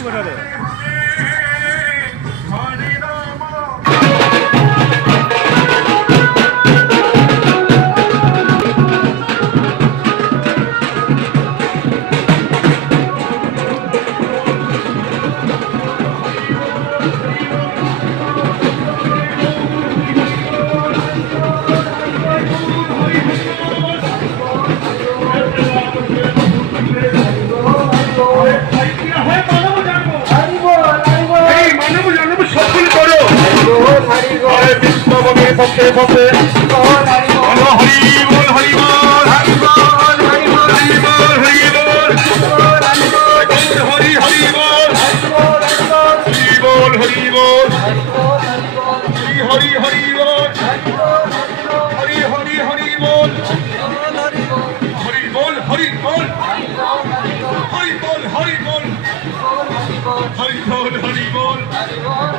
একটু ঘটালে পক্ষে পক্ষে হরি বল হরি বল হরি বল হরি বল হরি বল হরি বল হরি হরি বল হরি বল হরি বল হরি হরি বল হরি হরি হরি বল হরি বল হরি বল হরি বল হরি বল হরি বল হরি বল